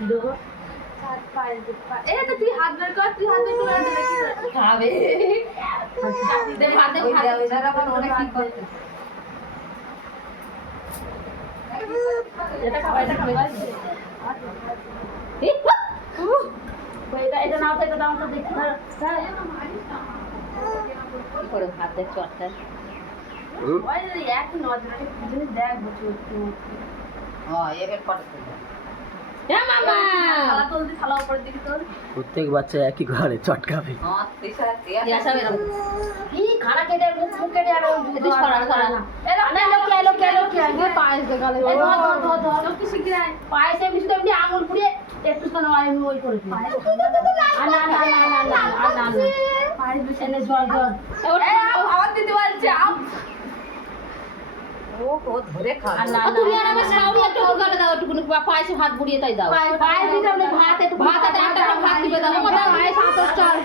দেখো হাত পায়ে এই তো তুই হাত বের কর তুই হাত বের করে দে খাবে দে হাত দে ওই জায়গা আবার অনেক ঠিক করতে এটা খাবে এটা নাও তো এটা দাও তো দেখি কি করে ভাত দেখ চটটা ওই এক নজরে জিনিস দেখ বুঝু হ্যাঁ এবার করতে হ্যাঁ মামা থালা তোল দি থালা উপরে দিকে তোল প্রত্যেক বাচ্চা একই ঘরে চটকাবে হ্যাঁ তেসা কি খানা কেটে মুখ কেটে আর এটা সরা না না লোকে পায়েস দেখালে এই ধর কি শিখরাই পায়েসে কিছু এমনি আঙুল পুড়িয়ে একটু কেন আমি ওই করে দিই না পায়েস বেশি এনে জল আবার দিতে বলছে ও ধরে খা না তুমি আর আমার শাওরি একটু গালে দাও একটু পায়েসে ভাত বুড়িয়ে তাই দাও পায়েস দিতে হবে ভাত একটু ভাত একটা